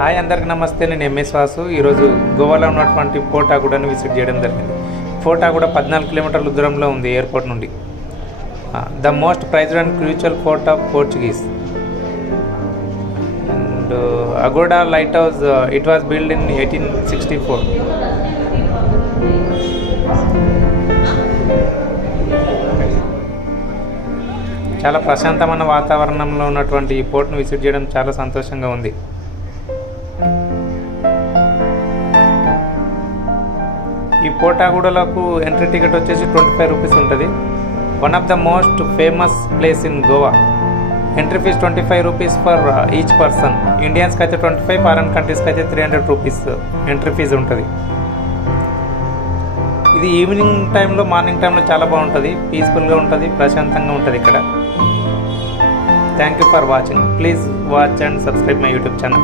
Hi అందరికి నమస్తే, నేను ఎంఎస్ వాసు. ఈరోజు గోవాలో ఉన్నటువంటి ఫోర్ట్ అగుడాని విజిట్ చేయడం జరిగింది. ఫోర్ట్ అగుడా 14 కిలోమీటర్ల దూరంలో ఉంది ఎయిర్పోర్ట్ నుండి. The most prized and crucial fort of Portuguese and Aguada light house. It was build in 1864. చాలా ప్రశాంతమైన వాతావరణంలో ఉన్నటువంటి ఈ పోర్ట్ను విజిట్ చేయడం చాలా సంతోషంగా ఉంది. ఈ పోర్ట్ అగుడాలకు ఎంట్రీ టికెట్ వచ్చేసి 25 రూపీస్ ఉంటుంది. One of the most famous place in Goa. Entry fee 25 rupees for each person. ఇండియన్స్కి అయితే 25, ఫారెన్ కంట్రీస్కి అయితే 300 రూపీస్ ఎంట్రీ ఫీజు ఉంటుంది. ఇది ఈవినింగ్ టైంలో, మార్నింగ్ టైంలో చాలా బాగుంటుంది, పీస్ఫుల్గా ఉంటుంది, ప్రశాంతంగా ఉంటుంది ఇక్కడ. Thank you for watching. Please watch and subscribe my YouTube channel.